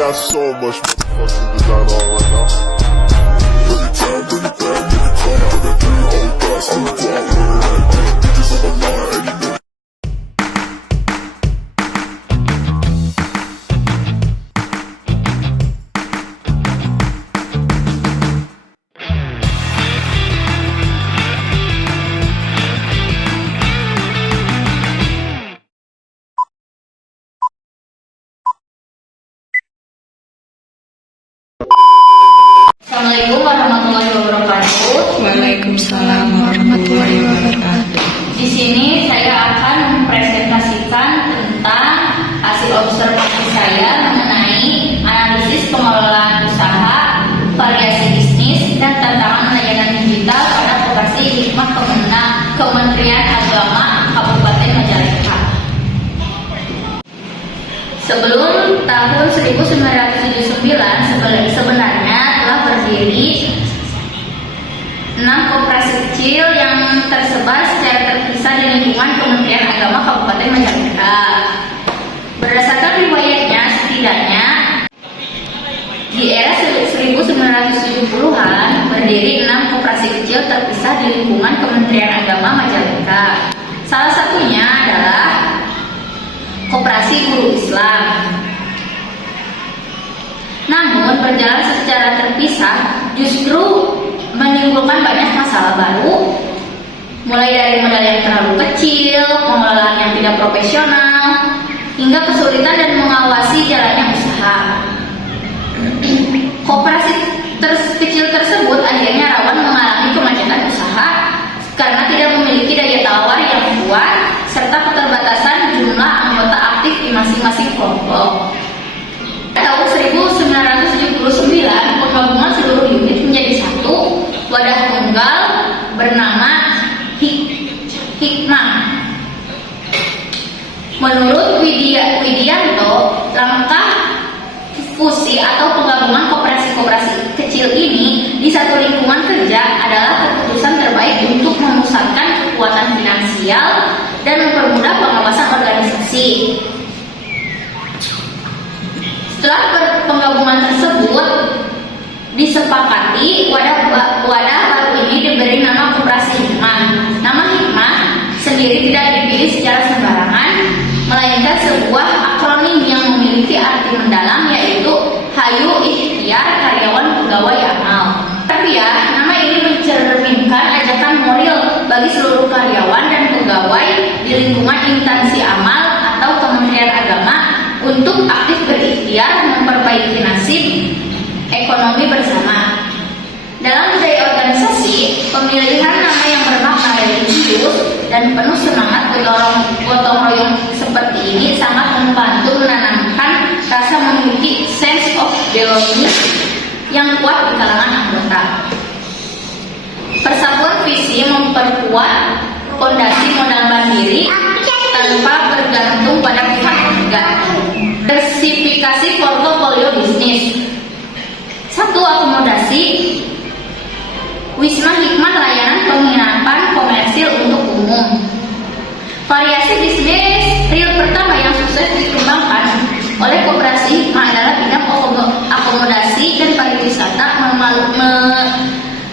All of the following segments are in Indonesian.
got so much motherfucking design on right now. Bring it down, bring it down, make it come out. I got 3 old thoughts, I'm the guap with it right now. Bitches on my line, and you know. Assalamualaikum warahmatullahi wabarakatuh. Waalaikumsalam warahmatullahi wabarakatuh. Di sini saya akan mempresentasikan tentang hasil observasi saya mengenai analisis pengelolaan usaha, variasi bisnis, dan tantangan layanan digital pada Koperasi Hikmah Kementerian Agama Kabupaten Majalengka. Sebelum tahun 1979 sebenarnya telah berdiri 6 koperasi kecil yang tersebar secara terpisah di lingkungan Kementerian Agama Kabupaten Majalengka. Berdasarkan riwayatnya, setidaknya di era 1970-an berdiri 6 koperasi kecil terpisah di lingkungan Kementerian Agama Majalengka. Salah satunya adalah Koperasi Guru Islam. Namun berjalan secara terpisah justru menimbulkan banyak masalah baru, mulai dari modal yang terlalu kecil, pengelolaan yang tidak profesional, hingga kesulitan dan mengawasi jalannya usaha. Koperasi kecil tersebut akhirnya rawan mengalami kemacetan usaha karena tidak memiliki daya tawar yang kuat serta keterbatasan jumlah anggota aktif di masing-masing kelompok. Tahun 1979, penggabungan seluruh unit menjadi satu wadah tunggal bernama Hikmah. Menurut Widianto, langkah fusi atau penggabungan koperasi-koperasi kecil ini di satu lingkungan kerja adalah keputusan terbaik untuk memusatkan kekuatan finansial dan mempermudah pengawasan organisasi. Setelah penggabungan tersebut disepakati, wadah baru ini diberi nama Koperasi Hikmah. Nama Hikmah sendiri tidak dipilih secara sembarangan, melainkan sebuah akronim yang memiliki arti mendalam, yaitu Hayu Ikhtiar Karyawan Pegawai Amal. Harfiah, nama ini mencerminkan ajakan moral bagi seluruh karyawan dan pegawai di lingkungan instansi amal atau Kementerian Agama untuk aktif berikhtiar memperbaiki nasib ekonomi bersama. Dalam budaya organisasi, pemilihan nama yang bermakna religius dan penuh semangat gotong royong seperti ini sangat membantu menanamkan rasa memiliki sense of belonging yang kuat di kalangan anggota. Persatuan visi memperkuat fondasi modal mandiri tanpa bergantung pada pihak ketiga. Diversifikasi portofolio bisnis. 1. Akomodasi. Wisma Hikmah layanan penginapan komersil untuk umum. Variasi bisnis real pertama yang sukses dikembangkan oleh Koperasi Hikmah adalah bidang akomodasi dan pariwisata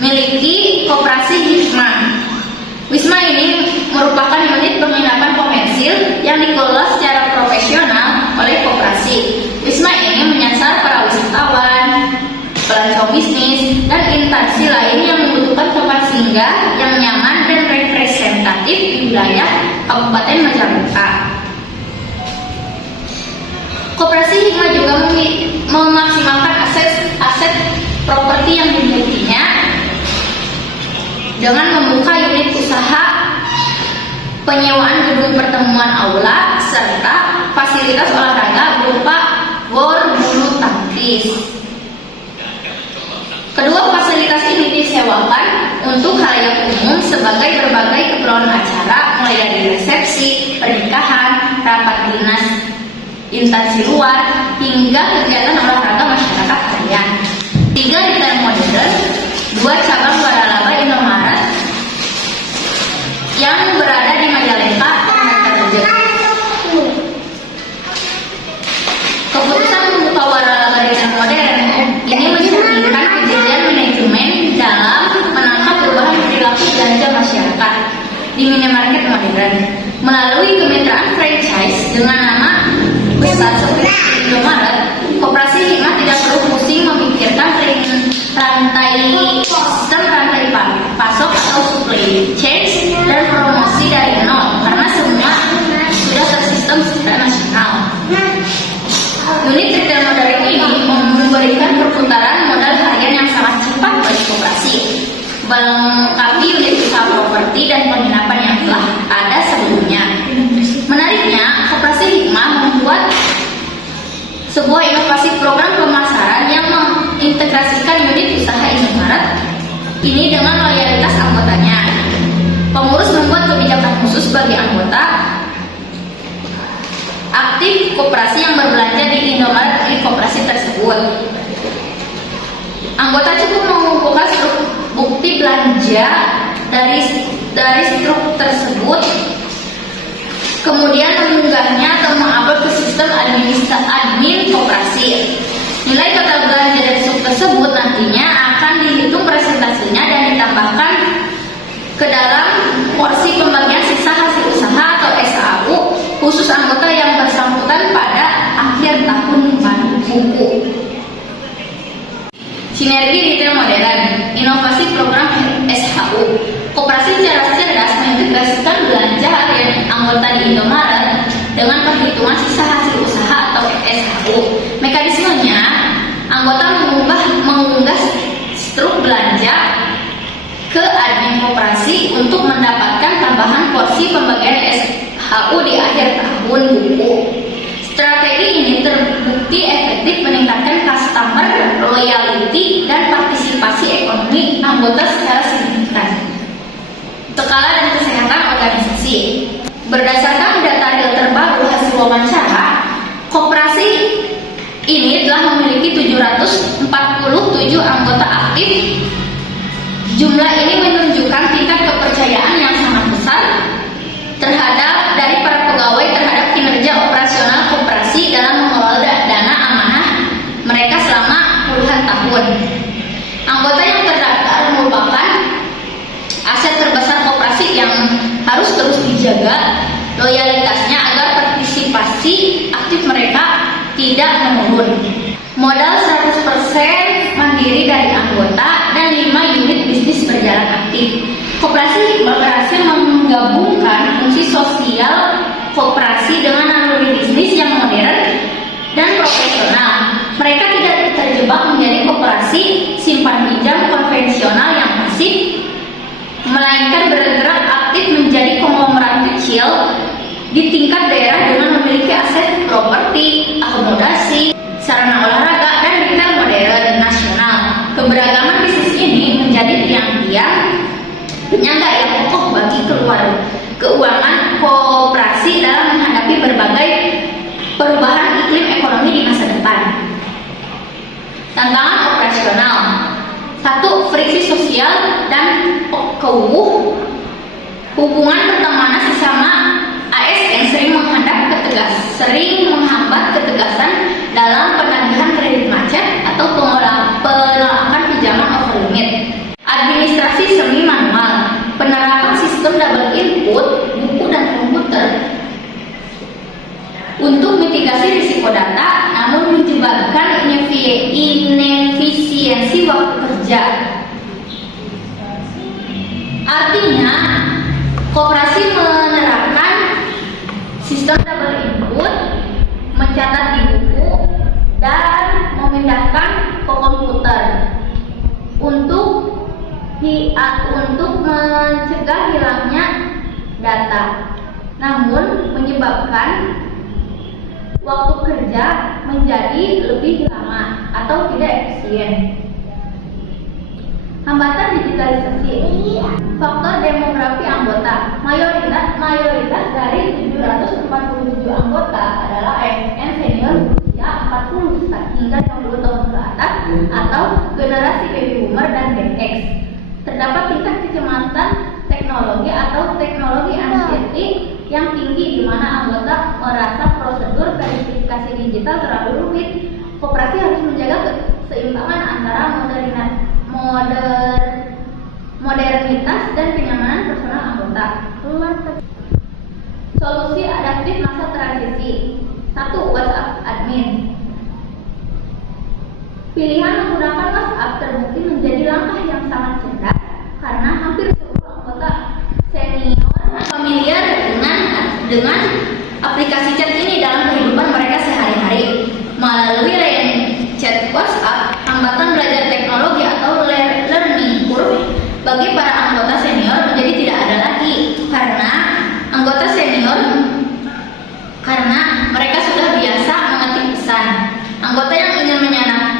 memiliki Koperasi Hikmah. Wisma ini merupakan unit penginapan komersil yang dikelola secara profesional oleh koperasi. Wisma ini menyasar para wisatawan, pelancong bisnis, dan instansi lain yang membutuhkan tempat singgah yang nyaman dan representatif di wilayah Kabupaten Majalengka. Koperasi Hikmah juga memaksimalkan aset properti yang dimilikinya dengan membuka unit usaha penyewaan gedung pertemuan aula serta fasilitas olahraga berupa gor bulu tangkis. Kedua fasilitas ini disewakan untuk khalayak umum sebagai berbagai keperluan acara, mulai dari resepsi, pernikahan, rapat dinas instansi luar, hingga kegiatan olahraga masyarakat harian. 3. Retail modern. 2 cabang waralaba Indomaret yang berada di Majalengka dan Kerja. Keputusan membuka waralaba Melalui kemitraan franchise dengan nama besar seperti Indomaret, Koperasi Hikmah tidak perlu pusing memikirkan sistem rantai pasok atau supply chain dan promosi dari nol, karena semua sudah tersistem secara nasional. Unit retail modern ini memberikan perputaran modal harian yang sangat cepat bagi koperasi, melengkapi unit usaha properti dan penginapan yang telah ada sebelumnya. Menariknya, Koperasi Hikmah membuat sebuah inovasi program pemasaran yang mengintegrasikan unit usaha Indomaret ini dengan loyalitas anggotanya. Pengurus membuat kebijakan khusus bagi anggota aktif koperasi yang berbelanja di Indomaret di koperasi tersebut. Anggota cukup mengumpulkan bukti belanja dari struk tersebut, kemudian mengunggahnya atau mengupload ke sistem admin koperasi. Nilai total belanja dari struk tersebut nantinya akan dihitung presentasinya dan ditambahkan ke dalam porsi pembagian sisa hasil usaha atau SAU khusus anggota yang bersangkutan pada akhir tahun buku. Sinergi retail modern, inovasi program SHU. Koperasi secara cerdas mengintegrasikan belanja harian anggota di Indomaret dengan perhitungan sisa hasil usaha atau SHU. Mekanismenya, anggota mengunggah struk belanja ke admin koperasi untuk mendapatkan tambahan porsi pembagian SHU di akhir tahun buku. Strategi ini terbukti efektif meningkatkan customer loyalty dan partisipasi ekonomi anggota secara signifikan. Skala dan kesehatan organisasi. Berdasarkan data real terbaru hasil wawancara, koperasi ini telah memiliki 747 anggota aktif. Jumlah ini menunjukkan tingkat kepercayaan yang sangat besar dari para pegawai terhadap kinerja operasional koperasi dalam mengelola dana amanah mereka selama puluhan tahun. Anggota yang terdaftar merupakan aset terbesar koperasi yang harus terus dijaga loyalitasnya agar partisipasi aktif mereka tidak menurun. Modal 100% mandiri dari anggota dan 5 unit bisnis berjalan aktif. Koperasi berhasil menggabungkan fungsi sosial koperasi dengan naluri bisnis yang modern dan profesional. Mereka tidak terjebak menjadi koperasi simpan pinjam konvensional yang pasif, melainkan bergerak aktif menjadi konglomerat kecil di tingkat daerah dengan memiliki aset properti, akomodasi, sarana olahraga, dan retail modern nasional. Keberagaman bisnis ini menjadi tiang-tiang penyangga yang kokoh bagi keuangan koperasi dalam menghadapi berbagai perubahan iklim ekonomi di masa depan. Tantangan operasional. 1. Friksi sosial dan keuuh. Hubungan pertemanan sesama ASN sering menghambat ketegasan dalam penagihan kredit macet atau penolakan pinjaman over limit. Administrasi semi manual, penerapan sistem double input, buku dan komputer untuk mitigasi risiko data, namun menyebabkan inefisiensi waktu kerja. Artinya, koperasi menerapkan sistem double input, mencatat di buku, dan memindahkan ke komputer untuk mencegah hilangnya data, namun menyebabkan waktu kerja menjadi lebih lama atau tidak efisien. Hambatan digitalisasi. Faktor demografi anggota. Mayoritas dari 747 anggota adalah ASN senior berusia 40 hingga 60 tahun ke atas atau generasi baby boomer dan Gen X. Terdapat tingkat kecemasan teknologi atau teknologi anxiety yang tinggi, di mana anggota merasa prosedur verifikasi digital terlalu rumit. Koperasi harus menjaga keseimbangan antara modernitas dan kenyamanan personal anggota. Solusi adaptif masa transisi. 1. WhatsApp admin. Pilihan menggunakan WhatsApp terbukti menjadi langkah yang sangat cerdas karena hampir seluruh anggota senior familiar dengan aplikasi chat ini dalam kehidupan mereka sehari-hari. Melalui layanan chat WhatsApp, hambatan belajar teknologi atau learning curve bagi para anggota senior menjadi tidak ada lagi karena mereka sudah biasa mengetik pesan. Anggota yang ingin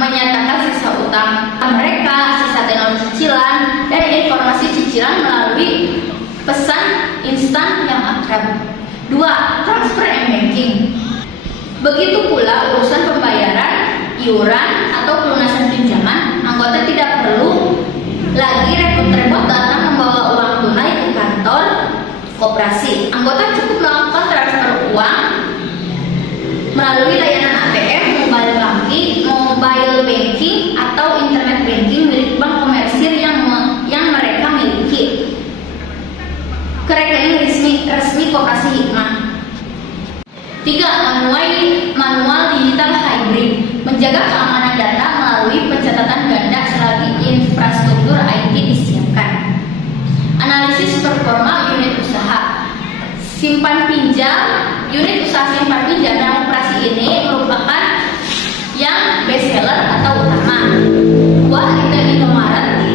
menyatakan sisa utang mereka, sisa tenor cicilan, dan informasi cicilan melalui pesan instan yang akrab. 2. Transfer m-banking. Begitu pula urusan pembayaran, iuran, atau pelunasan pinjaman, anggota tidak perlu lagi repot-repot datang membawa uang tunai ke kantor koperasi. Anggota cukup melakukan transfer uang melalui layanan ATM, mobile banking, atau internet banking milik bank komersil yang mereka miliki ke rekening resmi koperasi Hikmah. 3. Manual digital hybrid. Menjaga keamanan data melalui pencatatan ganda selagi infrastruktur IT disiapkan. Analisis performa unit usaha. Simpan pinjam. Unit usaha simpan pinjam dalam operasi ini merupakan yang best seller atau utama. Wah, Indomaret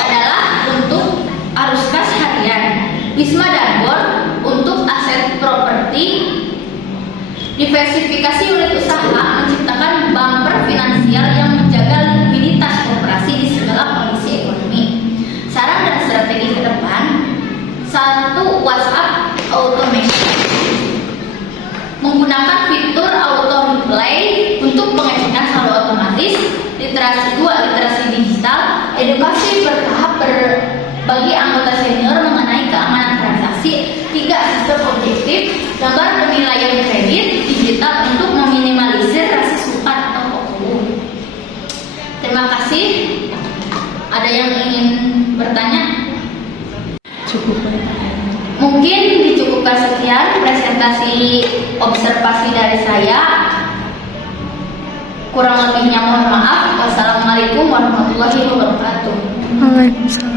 adalah untuk arus kas harian. Wisma dan Bor untuk aset properti. Diversifikasi unit usaha menciptakan bumper finansial yang menjaga likuiditas koperasi di segala kondisi ekonomi. Saran dan strategi ke depan. 1. WhatsApp automation. Menggunakan fitur auto reply untuk pengecekan saldo otomatis. Literasi 2. Literasi digital. Edukasi bertahap bagi anggota senior mengenai keamanan transaksi. 3. Sistem objektif. Gambar demi layanan kredit digital untuk meminimalisir rasa sukar atau oknum. Terima kasih. Ada yang ingin bertanya? Cukup. Mungkin dicukupkan sekian presentasi observasi dari saya. Kurang lebihnya mohon maaf. Wassalamualaikum warahmatullahi wabarakatuh. Waalaikumsalam.